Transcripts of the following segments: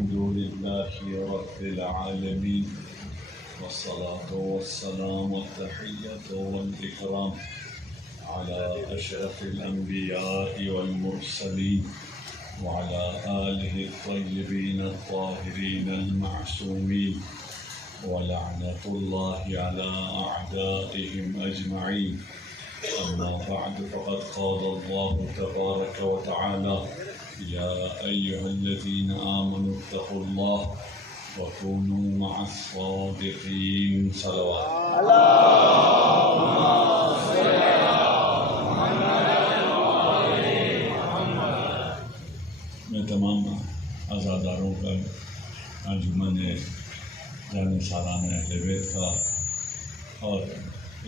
الحمد لله رب العالمين والصلاة والسلام والتحية والإكرام على أشرف الأنبياء والمرسلين وعلى آله الطيبين الطاهرين المعصومين ولعنة الله على أعدائهم أجمعين. أما بعد فقد قال الله تبارك وتعالى: يا أيها الذين آمنوا اتقوا الله وكونوا مع الصادقين. صلوات میں تمام عزاداروں کا انجمن جانے سالانہ اہل بیت کا اور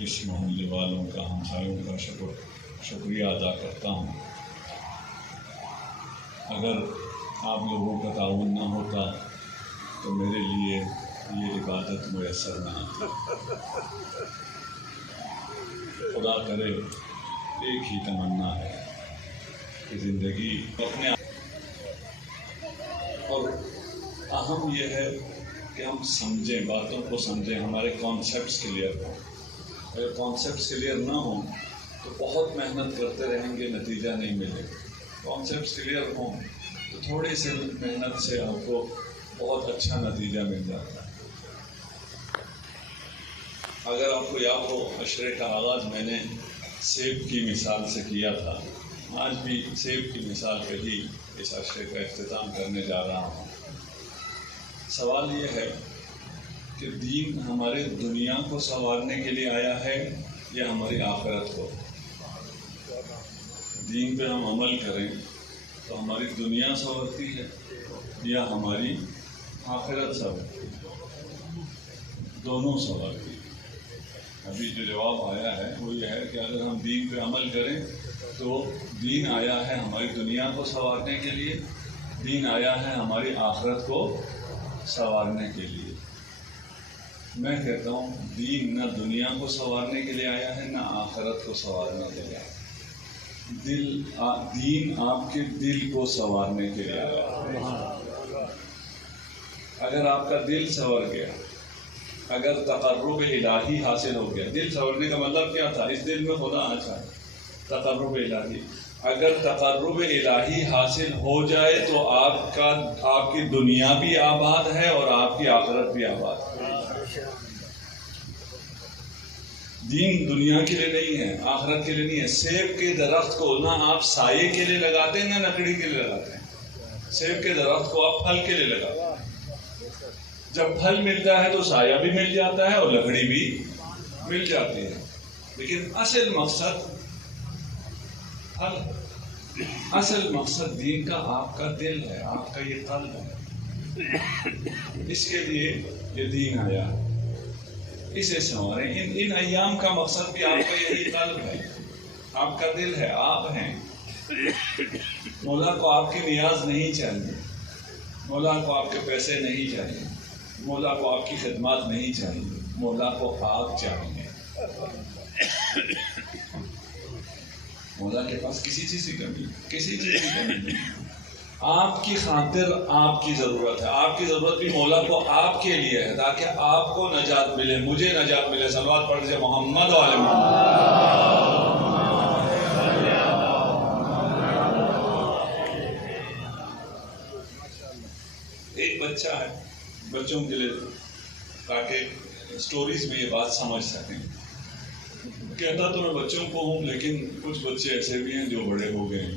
اس محلے والوں کا ہمسایوں کا شکریہ ادا کرتا ہوں. اگر آپ لوگوں کا تعاون نہ ہوتا تو میرے لیے یہ عبادت میسر نہ آتی. خدا کرے ایک ہی تمنا ہے کہ زندگی اپنے اور اہم یہ ہے کہ ہم سمجھیں، باتوں کو سمجھیں، ہمارے کانسیپٹس کلیئر ہوں. اگر کانسیپٹس کلیئر نہ ہوں تو بہت محنت کرتے رہیں گے، نتیجہ نہیں ملے گا. کانسیپٹس کلیئر ہوں تو تھوڑی سی محنت سے آپ کو بہت اچھا نتیجہ مل جاتا ہے. اگر آپ کو یاد ہو، عشرے کا آغاز میں نے سیب کی مثال سے کیا تھا. آج بھی سیب کی مثال پہ ہی اس عشرے کا اختتام کرنے جا رہا ہوں. سوال یہ ہے کہ دین ہمارے دنیا کو سنوارنے کے لیے آیا ہے یا ہماری آخرت کو؟ دین پہ ہم عمل کریں تو ہماری دنیا سنورتی ہے یا ہماری آخرت سنورتی ہے؟ دونوں سنورتی ہے. ابھی جو جواب آیا ہے وہ یہ ہے کہ اگر ہم دین پہ عمل کریں تو دین آیا ہے ہماری دنیا کو سنوارنے کے لیے، دین آیا ہے ہماری آخرت کو سنوارنے کے لیے. میں کہتا ہوں دین نہ دنیا کو سنوارنے کے لیے آیا ہے نہ آخرت کو سنوارنے کے لیے آیا ہے. دین آپ کے دل کو سنوارنے کے لیے آیا ہے. اگر آپ کا دل سنور گیا، اگر تقرب الہی حاصل ہو گیا. دل سنورنے کا مطلب کیا تھا؟ اس دل میں خدا آنا چاہے. تقرب الہی، اگر تقرب الہی حاصل ہو جائے تو آپ کی دنیا بھی آباد ہے اور آپ کی آخرت بھی آباد ہے. دین دنیا کے لیے نہیں ہے، آخرت کے لیے نہیں ہے. سیب کے درخت کو نہ آپ سائے کے لیے لگاتے ہیں نہ لکڑی کے لیے لگاتے ہیں. سیب کے درخت کو آپ پھل کے لیے لگاتے ہیں. جب پھل ملتا ہے تو سایہ بھی مل جاتا ہے اور لکڑی بھی مل جاتی ہے. لیکن اصل مقصد اصل مقصد دین کا آپ کا دل ہے، آپ کا یہ قلب ہے. اس کے لیے یہ دین آیا ہے. اسے سنواریں. ان ایام کا مقصد بھی آپ کا یہی قلب ہے، آپ کا دل ہے، آپ ہیں. مولا کو آپ کی نیاز نہیں چاہیے، مولا کو آپ کے پیسے نہیں چاہیے، مولا کو آپ کی خدمات نہیں چاہیے، مولا کو آپ چاہیے. مولا کے پاس کسی چیز کی کمی نہیں. آپ کی خاطر آپ کی ضرورت ہے. آپ کی ضرورت بھی مولا کو آپ کے لیے ہے تاکہ آپ کو نجات ملے، مجھے نجات ملے. صلوات پڑھ لیجیے محمد و آل محمد. ایک بچہ ہے، بچوں کے لیے تاکہ سٹوریز میں یہ بات سمجھ سکیں. کہتا تو میں بچوں کو ہوں لیکن کچھ بچے ایسے بھی ہیں جو بڑے ہو گئے ہیں،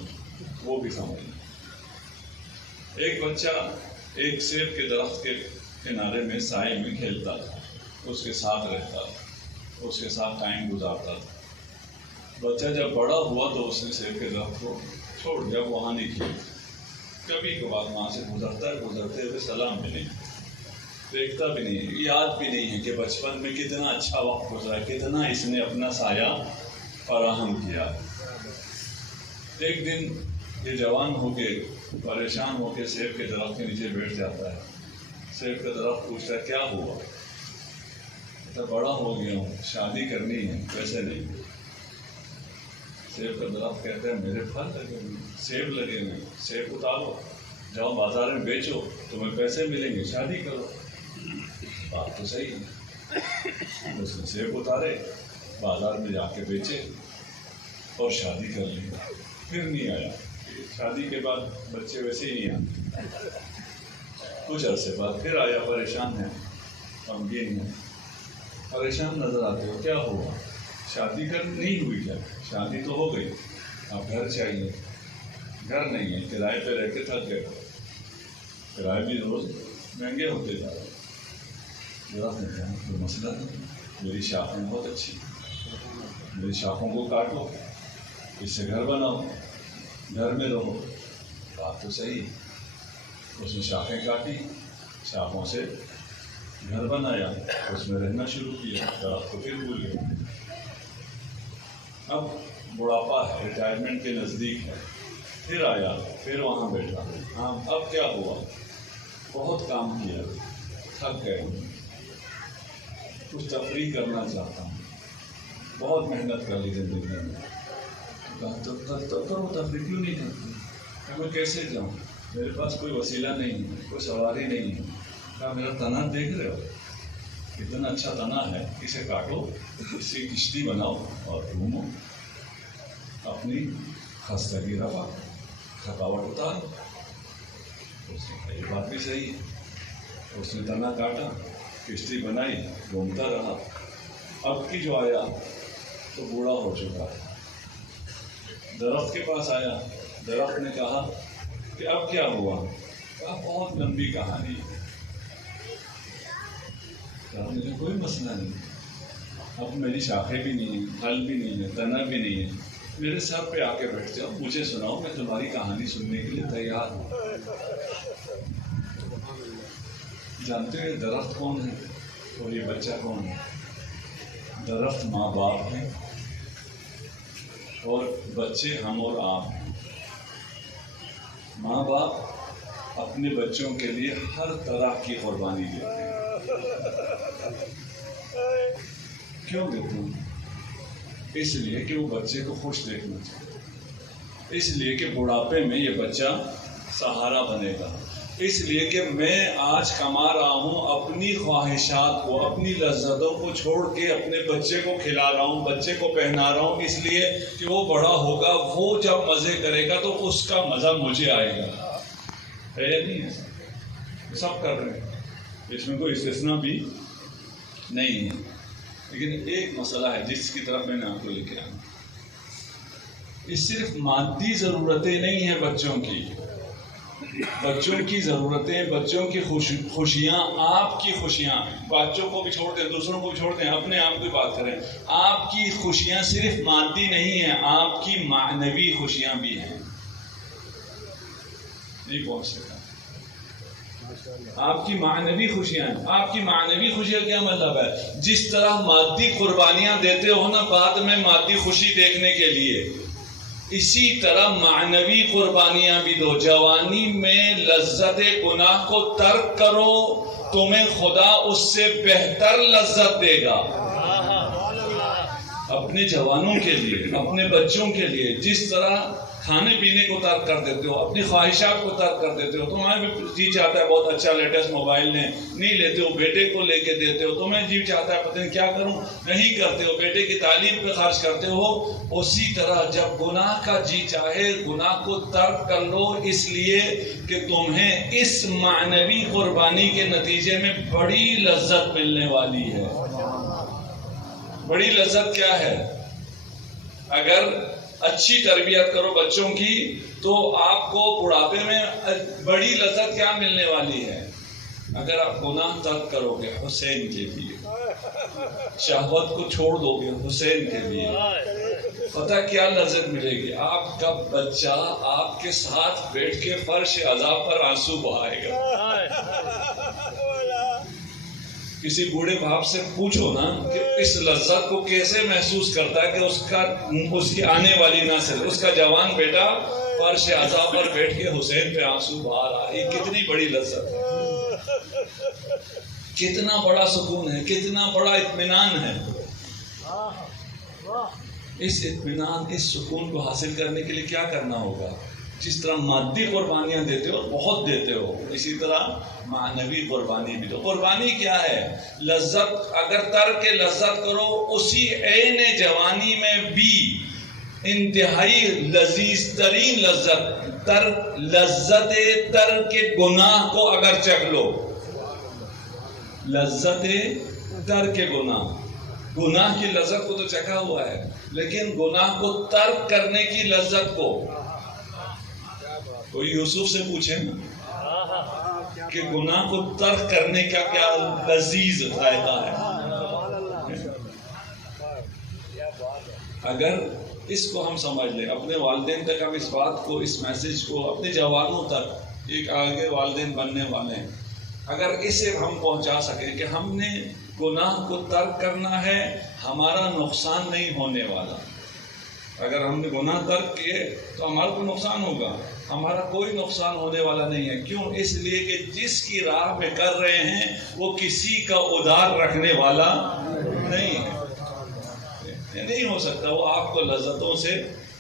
وہ بھی سمجھیں. ایک بچہ ایک سیب کے درخت کے کنارے میں سائے میں کھیلتا تھا، اس کے ساتھ رہتا تھا، اس کے ساتھ ٹائم گزارتا تھا. بچہ جب بڑا ہوا تو اس نے سیب کے درخت کو چھوڑ دیا، وہاں نہیں کھیلتا. کبھی کبھار وہاں سے گزرتے ہوئے سلام بھی نہیں، دیکھتا بھی نہیں، یاد بھی نہیں ہے کہ بچپن میں کتنا اچھا وقت گزرا، کتنا اس نے اپنا سایہ فراہم کیا. ایک دن یہ جوان ہو کے پریشان ہو کے سیب کے درخت کے نیچے بیٹھ جاتا ہے. سیب کا درخت پوچھتا ہے کیا ہوا؟ تو بڑا ہو گیا ہوں، شادی کرنی ہے، پیسے نہیں. سیب کا درخت کہتا ہے میرے پھل لگے ہوئے، سیب لگے ہوئے، سیب اتارو. جاؤ بازار میں بیچو، تمہیں پیسے ملیں گے، شادی کرو۔ بات تو صحیح ہے۔ اس نے سیب اتارے، بازار میں جا کے بیچے اور شادی کر لی، پھر نہیں آیا۔ شادی کے بعد بچے ویسے ہی نہیں آتے، کچھ عرصے بعد پھر آیا، پریشان ہے، غمگین ہے، پریشان نظر آتے ہو، کیا ہوا؟ شادی نہیں ہوئی کیا؟ شادی تو ہو گئی، اب گھر چاہیے، گھر نہیں ہے، کرائے پہ رہ کے تھک گئے، کرائے بھی روز مہنگے ہوتے جا رہے۔ کوئی مسئلہ نہیں، میری شاخیں بہت اچھی، میری شاخوں کو کاٹو، اس سے گھر بناؤ، گھر میں رہو۔ بات تو صحیح۔ اس نے شاخیں کاٹی، شاخوں سے گھر بنایا، اس میں رہنا شروع کیا، درخت کو پھر بھول گیا۔ اب بڑھاپا ہے، ریٹائرمنٹ کے نزدیک ہے، پھر آیا، پھر وہاں بیٹھا۔ ہاں اب کیا ہوا؟ بہت کام کیا، تھک گئے، کچھ تفریح کرنا چاہتا ہوں، بہت محنت کر لی زندگی میں۔ کہا تو کرو تفریح، کیوں نہیں کرتے؟ میں کیسے جاؤں؟ میرے پاس کوئی وسیلہ نہیں ہے، کوئی سواری نہیں ہے۔ کہا میرا تنا دیکھ رہے ہو، کتنا اچھا تنا ہے، اسے کاٹو، اس کی کشتی بناؤ اور گھومو، اپنی خستگی رفع، تھکاوٹ اتارو۔ اس نے کہا یہ بات بھی صحیح ہے۔ اس نے تنا کاٹا، کشتی بنائی، گھومتا رہا۔ اب کی جو آیا تو بوڑھا ہو چکا، درخت کے پاس آیا، درخت نے کہا کہ اب کیا ہوا؟ کہا بہت لمبی کہانی ہے۔ مجھے کوئی مسئلہ نہیں، اب میری شاخیں بھی نہیں ہیں، پھل بھی نہیں ہے، تنا بھی نہیں ہے، میرے سر پہ آ کے بیٹھ جاؤ، مجھے سناؤ، میں تمہاری کہانی سننے کے لیے تیار ہوں۔ جانتے ہیں درخت کون ہے اور یہ بچہ کون ہے؟ درخت ماں باپ ہیں اور بچے ہم اور آپ ہیں۔ ماں باپ اپنے بچوں کے لیے ہر طرح کی قربانی دیتے ہیں۔ کیوں دیتے ہیں؟ اس لیے کہ وہ بچے کو خوش دیکھنا چاہیے، اس لیے کہ بڑھاپے میں یہ بچہ سہارا بنے گا، اس لیے کہ میں آج کما رہا ہوں، اپنی خواہشات کو، اپنی لذتوں کو چھوڑ کے اپنے بچے کو کھلا رہا ہوں، بچے کو پہنا رہا ہوں، اس لیے کہ وہ بڑا ہوگا، وہ جب مزے کرے گا تو اس کا مزہ مجھے آئے گا۔ ہے یا نہیں ہے؟ سب کر رہے ہیں، اس میں کوئی استثناء بھی نہیں ہے۔ لیکن ایک مسئلہ ہے جس کی طرف میں نے آپ کو لے کے آیا، یہ صرف مادی ضرورتیں نہیں ہیں بچوں کی، بچوں کی ضرورتیں، بچوں کی خوشیاں، آپ کی خوشیاں، بچوں کو بھی چھوڑ دیں، دوسروں کو بھی چھوڑ دیں، اپنے آپ کی بات کریں، آپ کی خوشیاں صرف مادی نہیں ہیں، آپ کی معنوی خوشیاں بھی ہیں۔ نہیں پہنچ سکتا، آپ کی معنوی خوشیاں ہیں۔ آپ کی معنوی خوشیاں کیا مطلب ہے؟ جس طرح مادی قربانیاں دیتے ہو نا بعد میں مادی خوشی دیکھنے کے لیے، اسی طرح معنوی قربانیاں بھی دو۔ جوانی میں لذت گناہ کو ترک کرو، تمہیں خدا اس سے بہتر لذت دے گا۔ اپنے جوانوں کے لیے، اپنے بچوں کے لیے جس طرح کھانے پینے کو ترک کر دیتے ہو، اپنی خواہشات کو ترک کر دیتے ہو، تمہیں بھی جی چاہتا ہے بہت اچھا لیٹسٹ موبائل نہیں لیتے ہو، بیٹے کو لے کے دیتے ہو، تمہیں جی چاہتا ہے پتہ نہیں کیا کروں، نہیں کرتے ہو، بیٹے کی تعلیم پہ خرچ کرتے ہو۔ اسی طرح جب گناہ کا جی چاہے گناہ کو ترک کر لو، اس لیے کہ تمہیں اس معنوی قربانی کے نتیجے میں بڑی لذت ملنے والی ہے۔ بڑی لذت کیا ہے؟ اگر اچھی تربیت کرو بچوں کی تو آپ کو بڑھاپے میں بڑی لذت کیا ملنے والی ہے؟ اگر آپ گناہ ترک کرو گے حسین کے لیے، شہوت کو چھوڑ دو گے حسین کے لیے، پتہ کیا لذت ملے گی؟ آپ کا بچہ آپ کے ساتھ بیٹھ کے فرش عذاب پر آنسو بہائے گا۔ کسی بوڑھے باپ سے پوچھو نا کہ اس لذت کو کیسے محسوس کرتا ہے کہ اس کی آنے والی نسل، اس کا جوان بیٹا فرش عذاب پر بیٹھ کے حسین پہ آنسو بہا رہا ہے۔ کتنی بڑی لذت ہے، کتنا بڑا سکون ہے، کتنا بڑا اطمینان ہے۔ اس اطمینان، اس سکون کو حاصل کرنے کے لیے کیا کرنا ہوگا؟ جس طرح مادی قربانیاں دیتے ہو بہت دیتے ہو، اسی طرح معنوی قربانی بھی دو۔ قربانی کیا ہے؟ لذت، اگر ترک لذت کرو اسی عین جوانی میں بھی انتہائی لذیذ ترین لذت، لذت ترک گناہ کو اگر چکھ لو، لذت ترک گناہ کی لذت کو تو چکھا ہوا ہے، لیکن گناہ کو ترک کرنے کی لذت کو، کوئی یوسف سے پوچھے نا کہ گناہ کو ترک کرنے کا کیا لذیذ ذائقہ ہے۔ اگر اس کو ہم سمجھ لیں، اپنے والدین تک ہم اس بات کو، اس میسج کو اپنے جوانوں تک، ایک آگے والدین بننے والے ہیں، اگر اسے ہم پہنچا سکیں کہ ہم نے گناہ کو ترک کرنا ہے، ہمارا نقصان نہیں ہونے والا۔ اگر ہم نے گناہ ترک کیے تو ہمارا کوئی نقصان ہوگا؟ ہمارا کوئی نقصان ہونے والا نہیں ہے۔ کیوں؟ اس لیے کہ جس کی راہ میں کر رہے ہیں وہ کسی کا ادھار رکھنے والا نہیں ہے، نہیں ہو سکتا وہ آپ کو لذتوں سے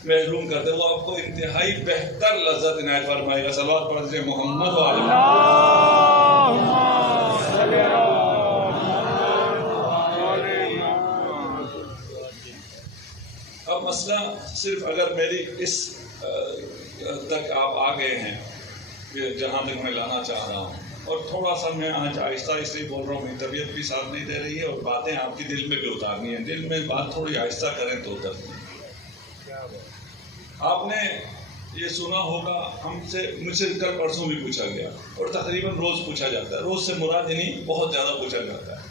محروم کرتے، وہ آپ کو انتہائی بہتر لذت عنایت فرمائے گا۔ صلوات پڑھ دیجیے محمد وعلی۔ اب مسئلہ صرف اگر میری اس تک آپ آ گئے ہیں کہ جہاں تک میں لانا چاہ رہا ہوں، اور تھوڑا سا میں آج آہستہ اس لیے بول رہا ہوں، میری طبیعت بھی ساتھ نہیں دے رہی ہے اور باتیں آپ کی دل میں بھی اتارنی ہیں، دل میں بات تھوڑی آہستہ کریں تو اترتی ہے۔ آپ نے یہ سنا ہوگا، مجھ سے کل پرسوں بھی پوچھا گیا اور تقریباً روز پوچھا جاتا ہے، روز سے مراد نہیں بہت زیادہ پوچھا جاتا ہے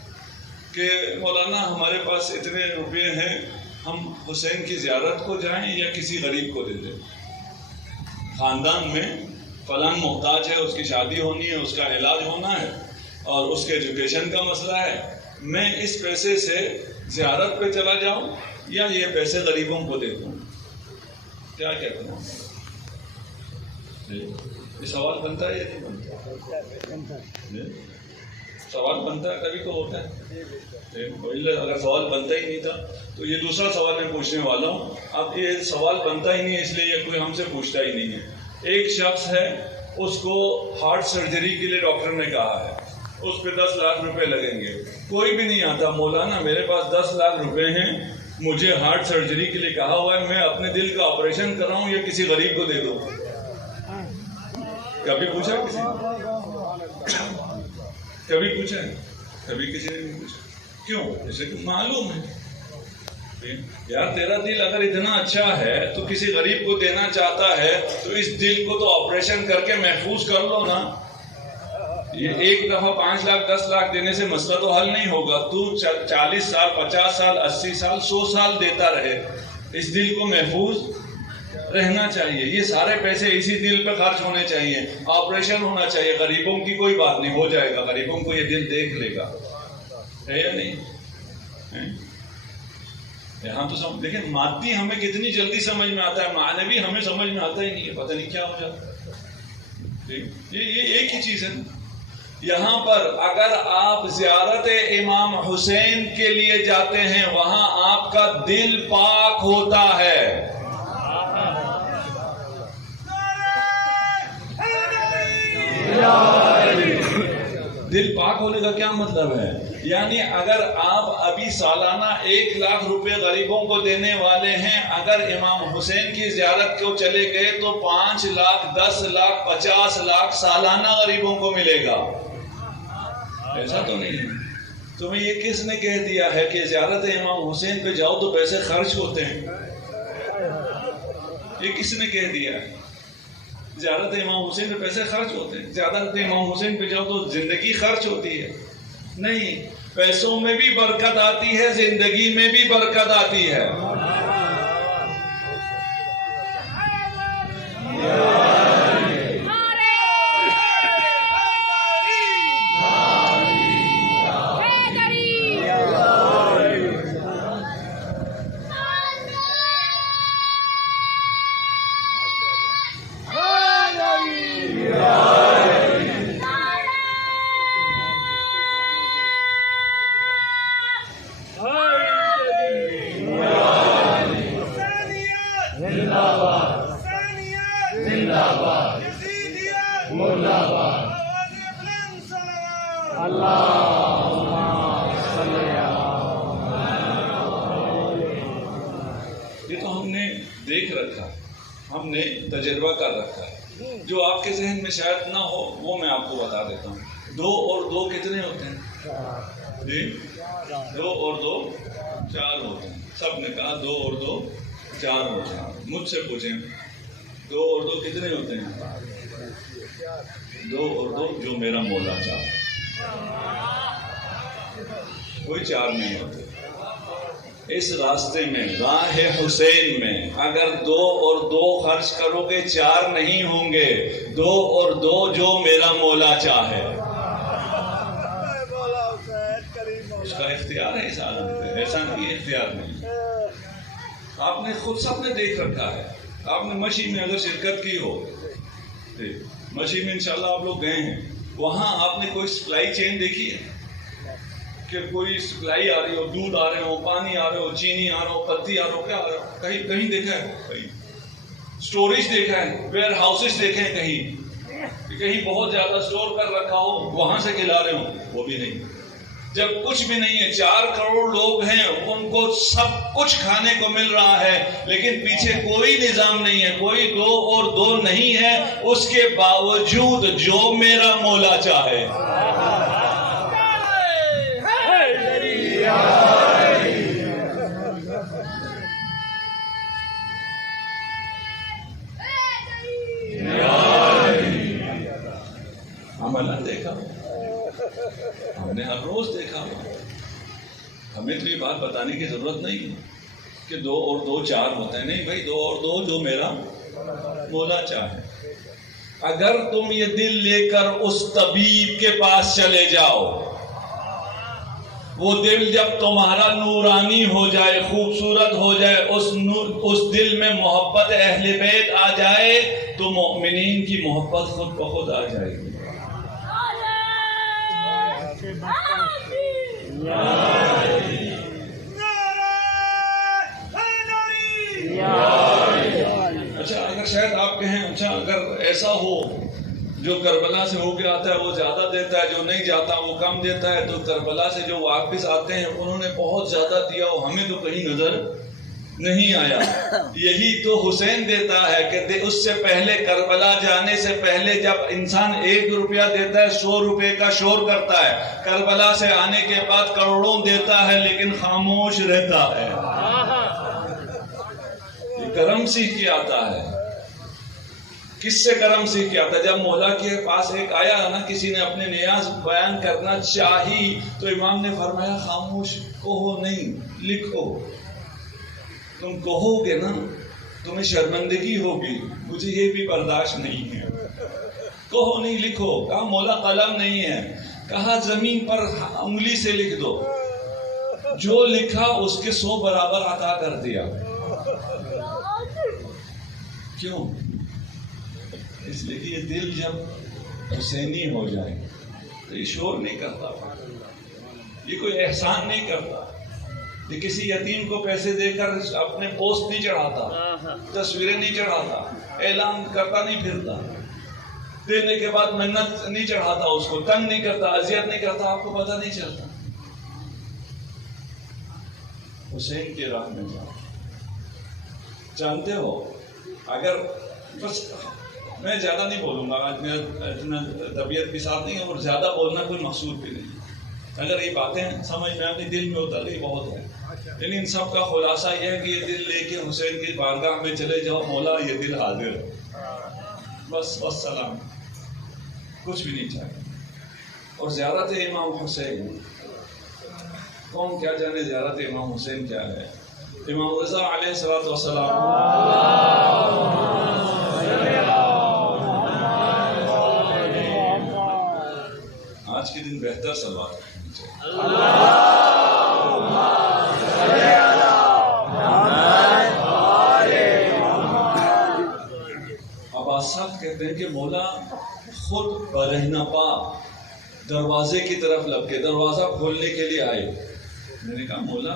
کہ مولانا ہمارے پاس اتنے روپے ہیں، ہم حسین کی زیارت کو جائیں یا کسی غریب کو دے دیں؟ خاندان میں فلاں محتاج ہے، اس کی شادی ہونی ہے، اس کا علاج ہونا ہے اور اس کے ایجوکیشن کا مسئلہ ہے، میں اس پیسے سے زیارت پہ چلا جاؤں یا یہ پیسے غریبوں کو دے دوں؟ کیا کہتے ہیں؟ یہ سوال بنتا ہے یا نہیں بنتا؟ سوال بنتا ہے تبھی تو ہوتا ہے، اگر سوال بنتا ہی نہیں تھا تو یہ دوسرا سوال میں پوچھنے والا ہوں۔ اب یہ سوال بنتا ہی نہیں ہے، اس لیے یہ کوئی ہم سے پوچھتا ہی نہیں ہے۔ ایک شخص ہے، اس کو ہارٹ سرجری کے لیے ڈاکٹر نے کہا ہے، اس پہ 10 لاکھ روپے لگیں گے، کوئی بھی نہیں آتا، مولانا میرے پاس 10 لاکھ روپے ہیں، مجھے ہارٹ سرجری کے لیے کہا ہوا ہے، میں اپنے دل کا آپریشن کراؤں یا کسی غریب کو دے دوں؟ کبھی پوچھا کسی نے؟ کبھی پوچھا ہے؟ کبھی کسی نے نہیں پوچھا۔ کیوں؟ اسے معلوم ہے یار تیرا دل اگر اتنا اچھا ہے تو کسی غریب کو دینا چاہتا ہے تو اس دل کو تو آپریشن کر کے محفوظ کر لو نا۔ یہ ایک دفعہ 5 لاکھ 10 لاکھ دینے سے مسئلہ تو حل نہیں ہوگا، تو 40 سال 50 سال 80 سال 100 سال دیتا رہے، اس دل کو محفوظ رہنا چاہیے۔ یہ سارے پیسے اسی دل پہ خرچ ہونے چاہیے، آپریشن ہونا چاہیے، غریبوں کی کوئی بات نہیں، ہو جائے گا، غریبوں کو یہ دل دیکھ لے گا، ہے یا نہیں؟ یہاں تو دیکھیں مادی ہمیں کتنی جلدی سمجھ میں آتا ہے، معنوی ہمیں سمجھ میں آتا ہی نہیں ہے، پتہ نہیں کیا ہو جاتا ہے۔ یہ ایک ہی چیز ہے۔ یہاں پر اگر آپ زیارت امام حسین کے لیے جاتے ہیں، وہاں آپ کا دل پاک ہوتا ہے۔ دل پاک ہونے کا کیا مطلب ہے؟ یعنی اگر آپ ابھی سالانہ 1 لاکھ روپے غریبوں کو دینے والے ہیں، اگر امام حسین کی زیارت کو چلے گئے تو 5 لاکھ 10 لاکھ 50 لاکھ سالانہ غریبوں کو ملے گا۔ ایسا تو نہیں ہے؟ تمہیں یہ کس نے کہہ دیا ہے کہ زیارت امام حسین پہ جاؤ تو پیسے خرچ ہوتے ہیں؟ یہ کس نے کہہ دیا ہے؟ زیارت امام حسین پہ پیسے خرچ ہوتے ہیں؟ زیارت امام حسین پہ جاؤ تو زندگی خرچ ہوتی ہے؟ نہیں، پیسوں میں بھی برکت آتی ہے، زندگی میں بھی برکت آتی ہے۔ زندہ یہ تو ہم نے دیکھ رکھا، ہم نے تجربہ کر رکھا ہے. جو آپ کے ذہن میں شاید نہ ہو وہ میں آپ کو بتا دیتا ہوں. 2 اور 2 کتنے ہوتے ہیں؟ جی 2 اور 2 4 ہوتے ہیں. سب نے کہا 2 اور 2 4 ہوتے ہیں. مجھ سے پوچھیں 2 اور 2 کتنے ہوتے ہیں؟ 2 اور 2 جو میرا مولا چاہے. کوئی 4 نہیں ہوتے. اس راستے میں راہ حسین میں اگر 2 اور 2 خرچ کرو گے 4 نہیں ہوں گے. 2 اور 2 جو میرا مولا چاہے. اس کا اختیار ہے اس عالم پہ، ایسا نہیں اختیار نہیں. آپ نے خود سب نے دیکھ رکھا ہے. آپ نے مشی میں اگر شرکت کی ہو، مشی میں انشاءاللہ آپ لوگ گئے ہیں، وہاں آپ نے کوئی سپلائی چین دیکھی ہے کہ کوئی سپلائی آ رہی ہو، دودھ آ رہے ہو، پانی آ رہے ہو، چینی آ رہا ہو، پتی آ رہا ہو، کیا آ رہا ہو؟ کہیں دیکھا ہے؟ کہیں اسٹوریج دیکھا ہے؟ ویئر ہاؤسز دیکھے ہیں کہیں بہت زیادہ اسٹور کر رکھا ہو وہاں سے کھلا رہے ہوں؟ وہ بھی نہیں. جب کچھ بھی نہیں ہے، 4 کروڑ لوگ ہیں، ان کو سب کچھ کھانے کو مل رہا ہے، لیکن پیچھے کوئی نظام نہیں ہے، کوئی 2 اور 2 نہیں ہے. اس کے باوجود جو میرا مولا چاہے. عملہ دیکھا، ہم نے ہر روز دیکھا. ہمیں تو یہ بات بتانے کی ضرورت نہیں ہے کہ 2 اور 2 4 ہوتے ہیں. نہیں بھائی، 2 اور 2 جو میرا مولا چاہے. اگر تم یہ دل لے کر اس طبیب کے پاس چلے جاؤ، وہ دل جب تمہارا نورانی ہو جائے، خوبصورت ہو جائے، اس دل میں محبت اہل بیت آ جائے تو مومنین کی محبت خود بخود آ جائے گی. اچھا، اگر شاید آپ کہیں اچھا اگر ایسا ہو جو کربلا سے ہو کے آتا ہے وہ زیادہ دیتا ہے، جو نہیں جاتا وہ کم دیتا ہے، تو کربلا سے جو واپس آتے ہیں انہوں نے بہت زیادہ دیا ہو، ہمیں تو کہیں نظر نہیں آیا. یہی تو حسین دیتا ہے کہ اس سے پہلے کربلا جانے سے پہلے جب انسان 1 روپیہ دیتا ہے 100 روپے کا شور کرتا ہے. کربلا سے آنے کے بعد کروڑوں دیتا ہے لیکن خاموش رہتا ہے. یہ کرم سیکھ کے آتا ہے. کس سے کرم سیکھ کے آتا ہے؟ جب مولا کے پاس ایک آیا نا، کسی نے اپنے نیاز بیان کرنا چاہی تو امام نے فرمایا خاموش، کہو نہیں، لکھو. تم کہو گے نا تمہیں شرمندگی ہوگی، مجھے یہ بھی برداشت نہیں ہے. کہو نہیں، لکھو. کہا مولا قلم نہیں ہے. کہا زمین پر انگلی سے لکھ دو. جو لکھا اس کے 100 برابر عطا کر دیا. کیوں؟ اس لیے کہ یہ دل جب حسینی ہو جائے تو یہ شور نہیں کرتا، یہ کوئی احسان نہیں کرتا، یہ کسی یتیم کو پیسے دے کر اپنے پوسٹ نہیں چڑھاتا، تصویریں نہیں چڑھاتا، اعلان کرتا نہیں پھرتا، دینے کے بعد منت نہیں چڑھاتا، اس کو تنگ نہیں کرتا، اذیت نہیں کرتا. آپ کو پتہ نہیں چلتا. حسین کی راہ میں جاؤ. جانتے ہو، اگر بس میں زیادہ نہیں بولوں گا، آج میرا اتنا طبیعت بھی ساتھ نہیں ہے اور زیادہ بولنا کوئی مقصود بھی نہیں. اگر یہ باتیں سمجھ میں اپنے دل میں اتر گئی بہت ہے. لیکن ان سب کا خلاصہ یہ ہے کہ یہ دل لے کے حسین کی بارگاہ میں چلے جاؤ، مولا یہ دل حاضر ہے. بس سلام، کچھ بھی نہیں چاہیے. اور زیارت امام حسین، کون کیا جانے زیارت امام حسین کیا ہے. امام رضا علیہ الصلوۃ والسلام آج کے دن بہتر صلوات رکھنی چاہیے. عباس صاحب کہتے ہیں کہ مولا خود برہنہ پا دروازے کی طرف لگ کے دروازہ کھولنے کے لیے آئے. میں نے کہا مولا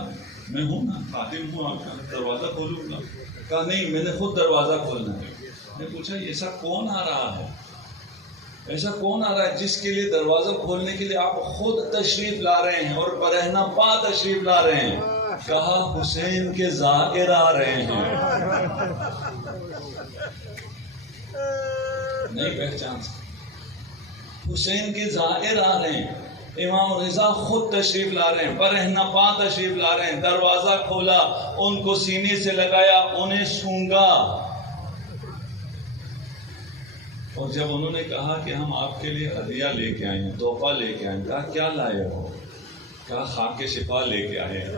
میں ہوں نا، خادم ہوں آپ کا، دروازہ کھولوں گا. کہا نہیں، میں نے خود دروازہ کھولنا ہے. میں نے پوچھا یہ سب کون آ رہا ہے؟ ایسا کون آ رہا ہے جس کے لیے دروازہ کھولنے کے لیے آپ خود تشریف لا رہے ہیں اور برہنہ پا تشریف لا رہے ہیں؟ کہا حسین کے زائر آ رہے ہیں. نہیں پہچان سکتے. حسین کے زائر آ رہے ہیں. امام رضا خود تشریف لا رہے ہیں، برہنہ پا تشریف لا رہے ہیں. دروازہ کھولا، ان کو سینے سے لگایا، انہیں سونگا. اور جب انہوں نے کہا کہ ہم آپ کے لیے ہدیہ لے کے آئے ہیں، تحفہ لے کے آئے ہیں، کہا کیا لائے ہو؟ کہا خاک شفا لے کے آئے ہیں.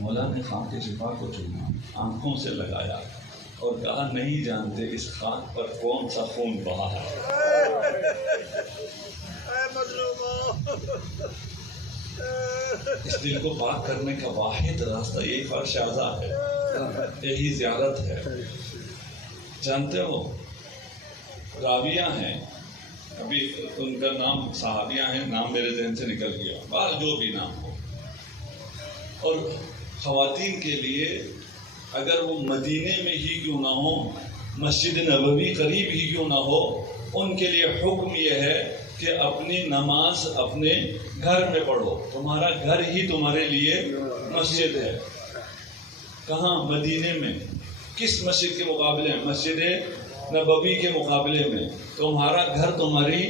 مولا نے خاک شفا کو چوما، آنکھوں سے لگایا اور کہا نہیں جانتے اس خاک پر کون سا خون بہا ہے. اس دل کو پاک کرنے کا واحد راستہ یہی فرش اعضا ہے، یہی زیارت ہے. جانتے ہو راویہ ہیں، ابھی ان کا نام صحابیہ ہیں، نام میرے ذہن سے نکل گیا، بار جو بھی نام ہو. اور خواتین کے لیے اگر وہ مدینے میں ہی کیوں نہ ہو، مسجد نبوی قریب ہی کیوں نہ ہو، ان کے لیے حکم یہ ہے کہ اپنی نماز اپنے گھر میں پڑھو. تمہارا گھر ہی تمہارے لیے مسجد ہے. کہاں؟ مدینے میں. کس مسجد کے مقابلے میں؟ مسجد نبوی کے مقابلے میں تمہارا گھر تمہاری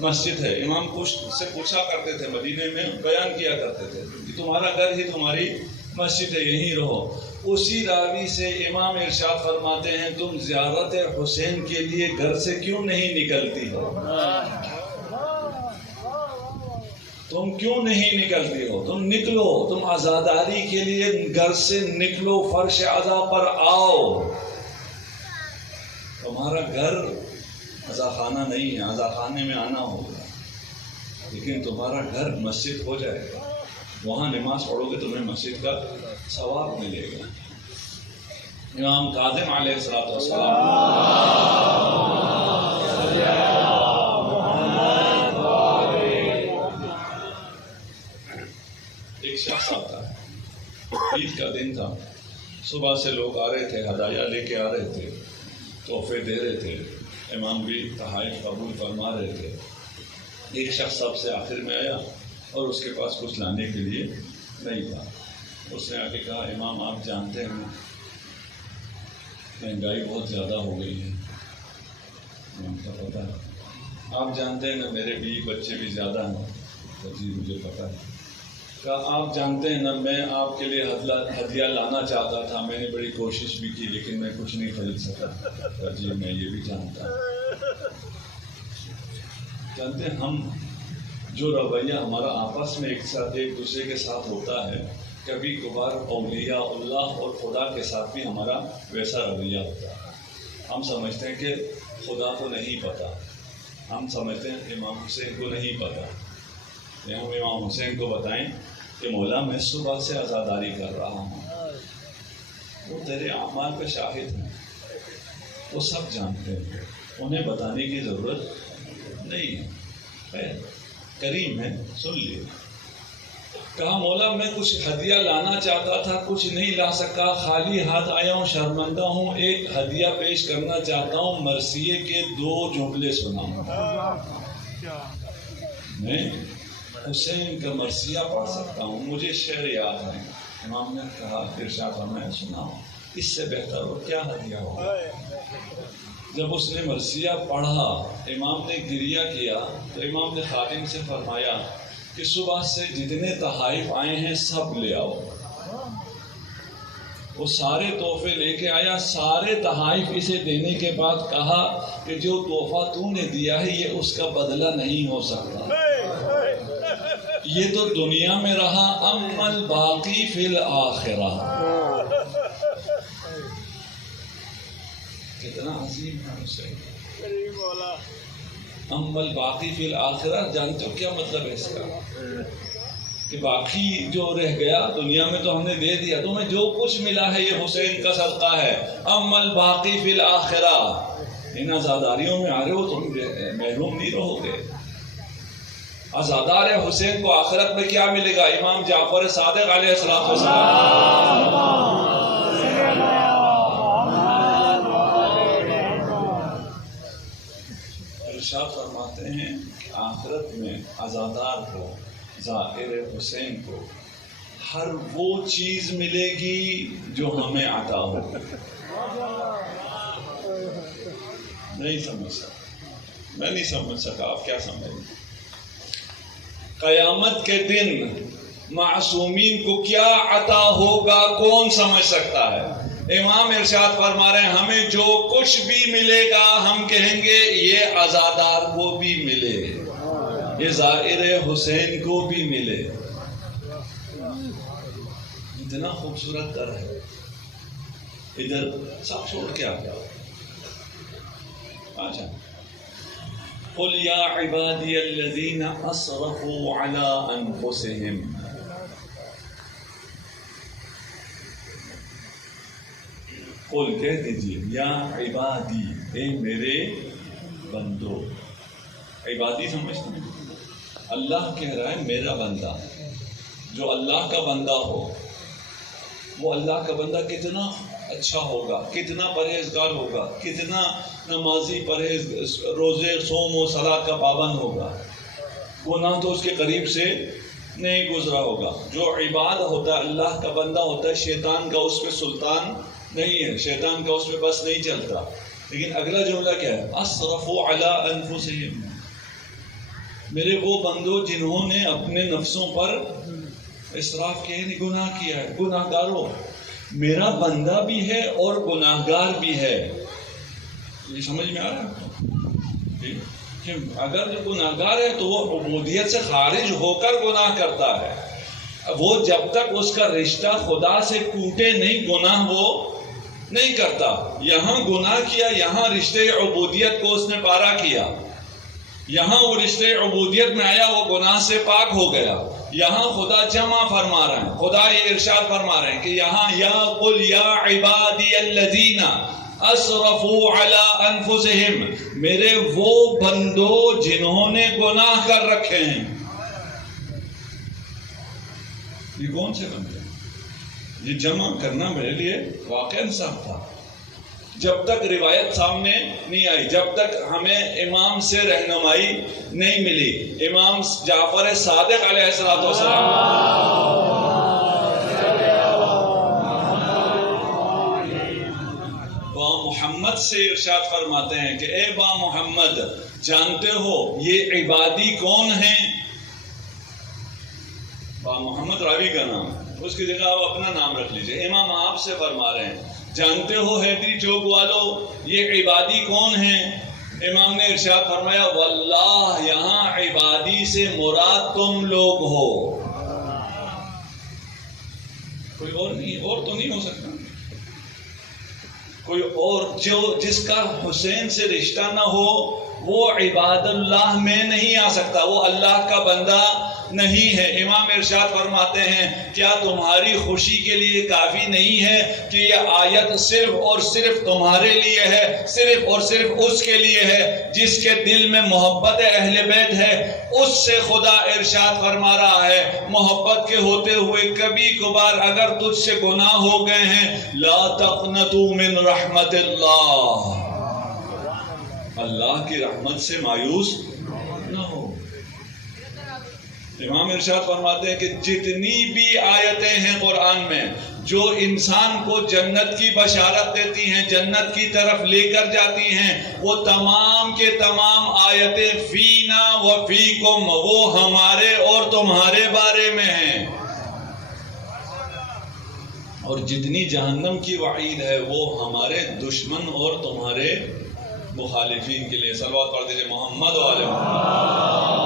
مسجد ہے. امام سے پوچھا کرتے تھے، مدینے میں بیان کیا کرتے تھے کہ تمہارا گھر ہی تمہاری مسجد ہے، یہیں رہو. اسی راوی سے امام ارشاد فرماتے ہیں تم زیارت حسین کے لیے گھر سے کیوں نہیں نکلتی ہو؟ تم کیوں نہیں نکلتی ہو؟ تم نکلو، تم عزاداری کے لیے گھر سے نکلو، فرش عزا پر آؤ. تمہارا گھر عزا خانہ نہیں ہے، عزا خانے میں آنا ہوگا، لیکن تمہارا گھر مسجد ہو جائے گا. وہاں نماز پڑھو گے تمہیں مسجد کا ثواب ملے گا. امام کاظم علیہ السلام ایک شخص آتا ہے، عید کا دن تھا، صبح سے لوگ آ رہے تھے، ہدایہ لے کے آ رہے تھے، تحفے دے رہے تھے، امام بھی تحائف قبول فرما رہے تھے. ایک شخص سب سے آخر میں آیا اور اس کے پاس کچھ لانے کے لیے نہیں تھا. اس نے آ کے کہا امام آپ جانتے ہیں مہنگائی بہت زیادہ ہو گئی ہے. امام کا پتہ ہے. آپ جانتے ہیں نا میرے بیوی بچے بھی زیادہ ہیں. جی مجھے پتہ ہے. کہا آپ جانتے ہیں نا میں آپ کے لیے ہدیہ لانا چاہتا تھا، میں نے بڑی کوشش بھی کی لیکن میں کچھ نہیں خرید سکا. جی میں یہ بھی جانتا ہوں. جانتے ہیں ہم جو رویہ ہمارا آپس میں ایک دوسرے کے ساتھ ہوتا ہے، کبھی کبھار اولیاء اللہ اور خدا کے ساتھ بھی ہمارا ویسا رویہ ہوتا ہے. ہم سمجھتے ہیں کہ خدا کو نہیں پتہ، ہم سمجھتے ہیں امام حسین کو نہیں پتہ. ہم امام حسین کو بتائیں کہ مولا میں صبح سے عزاداری کر رہا ہوں، وہ تیرے اعمال پہ شاہد ہیں، وہ سب جانتے ہیں، انہیں بتانے کی ضرورت نہیں ہے. کریم ہے، سن لیے. کہا مولا میں کچھ ہدیہ لانا چاہتا تھا، کچھ نہیں لا سکا، خالی ہاتھ آیا ہوں، شرمندہ ہوں. ایک ہدیہ پیش کرنا چاہتا ہوں، مرثیے کے 2 جملے سناؤں. میں حسین کا مرثیہ پڑھ سکتا ہوں، مجھے شعر یاد ہے. امام نے کہا ارشاد فرمایا سناؤ. اس سے بہتر اور کیا ہدیہ ہوگا؟ جب اس نے مرثیہ پڑھا، امام نے گریہ کیا تو امام نے خادم سے فرمایا کہ صبح سے جتنے تحائف آئے ہیں سب لے آؤ. وہ سارے تحفے لے کے آیا. سارے تحائف اسے دینے کے بعد کہا کہ جو تحفہ تو نے دیا ہے یہ اس کا بدلہ نہیں ہو سکتا، یہ تو دنیا میں رہا، اما الباقی فی الآخرہ. کتنا عظیم ہے حسین. اما الباقی فی الآخرہ، جانتے ہو کیا مطلب ہے اس کا؟ کہ باقی جو رہ گیا دنیا میں تو ہم نے دے دیا، تمہیں جو کچھ ملا ہے یہ حسین کا صدقہ ہے. اما الباقی فی الآخرہ، ان عزاداریوں میں آ رہے ہو تم محروم نہیں رہو گے. عزادار حسین کو آخرت میں کیا ملے گا؟ امام جعفر صادق علیہ السلام ارشاد فرماتے ہیں کہ آخرت میں عزادار کو، زائر حسین کو ہر وہ چیز ملے گی جو ہمیں عطا ہو. نہیں سمجھ سکا، میں نہیں سمجھ سکا، آپ کیا سمجھیں؟ قیامت کے دن معصومین کو کیا عطا ہوگا کون سمجھ سکتا ہے؟ امام ارشاد فرما رہے ہیں ہمیں جو کچھ بھی ملے گا ہم کہیں گے یہ عزادار کو بھی ملے، یہ زائر حسین کو بھی ملے. اتنا خوبصورت در ہے. ادھر سب چھوڑ کے آ جاؤ. اچھا، قل یا عبادی الذین اسرفوا علی انفسہم، قل کہہ دیجیے یا عبادی، اے میرے بندو. عبادی سمجھتے ہیں؟ اللہ کہہ رہا ہے میرا بندہ. جو اللہ کا بندہ ہو وہ اللہ کا بندہ کتنا اچھا ہوگا، کتنا پرہیزگار ہوگا، کتنا نمازی، پرہیز، روزے، صوم و صلاۃ کا پابند ہوگا، گناہ تو اس کے قریب سے نہیں گزرا ہوگا. جو عباد ہوتا ہے، اللہ کا بندہ ہوتا ہے، شیطان کا اس پہ سلطان نہیں ہے، شیطان کا اس پہ بس نہیں چلتا. لیکن اگلا جملہ کیا ہے؟ اسرفوا علی انفسہم، میرے وہ بندو جنہوں نے اپنے نفسوں پر اسراف کیا ہے، گناہ کیا ہے. گناہ گاروں، میرا بندہ بھی ہے اور گناہ گار بھی ہے. یہ سمجھ میں آ رہا ہے کہ اگر جو گناہ گار ہے تو وہ عبودیت سے خارج ہو کر گناہ کرتا ہے. وہ جب تک اس کا رشتہ خدا سے ٹوٹے نہیں گناہ وہ نہیں کرتا. یہاں گناہ کیا، یہاں رشتے عبودیت کو اس نے پارا کیا، یہاں وہ رشتے عبودیت میں آیا، وہ گناہ سے پاک ہو گیا. یہاں خدا جمع فرما رہے ہیں، خدا یہ ارشاد فرما رہے ہیں کہ یہاں یا قل یا عبادی الذین اسرفوا علی انفسہم، میرے وہ بندو جنہوں نے گناہ کر رکھے ہیں. یہ کون سے بندے؟ یہ جمع کرنا میرے لیے واقعاً سخت تھا. جب تک روایت سامنے نہیں آئی، جب تک ہمیں امام سے رہنمائی نہیں ملی، امام جعفر صادق علیہ السلام با محمد سے ارشاد فرماتے ہیں کہ اے با محمد، جانتے ہو یہ عبادی کون ہیں؟ با محمد راوی کا نام ہے، اس کی جگہ آپ اپنا نام رکھ لیجئے. امام آپ سے فرما رہے ہیں جانتے ہو حیدری چوک والو یہ عبادی کون ہیں؟ امام نے ارشاد فرمایا واللہ یہاں عبادی سے مراد تم لوگ ہو، کوئی اور نہیں، اور تو نہیں ہو سکتا. کوئی اور جو جس کا حسین سے رشتہ نہ ہو وہ عباد اللہ میں نہیں آ سکتا، وہ اللہ کا بندہ نہیں ہے. امام ارشاد فرماتے ہیں کیا تمہاری خوشی کے لیے کافی نہیں ہے کہ یہ آیت صرف اور صرف تمہارے لیے ہے، صرف اور صرف اس کے لیے ہے جس کے دل میں محبت اہل بیت ہے. اس سے خدا ارشاد فرما رہا ہے محبت کے ہوتے ہوئے کبھی کبھار اگر تجھ سے گناہ ہو گئے ہیں لا تقنطوا من رحمت اللہ، اللہ کی رحمت سے مایوس نہ ہو. امام ارشاد فرماتے ہیں کہ جتنی بھی آیتیں ہیں قرآن میں جو انسان کو جنت کی بشارت دیتی ہیں، جنت کی طرف لے کر جاتی ہیں، وہ تمام کے تمام آیتیں فینا و فیکم، وہ ہمارے اور تمہارے بارے میں ہیں. اور جتنی جہنم کی وعید ہے وہ ہمارے دشمن اور تمہارے مخالفین کے لیے. صلوات پڑھ دیجئے محمد و آل محمد.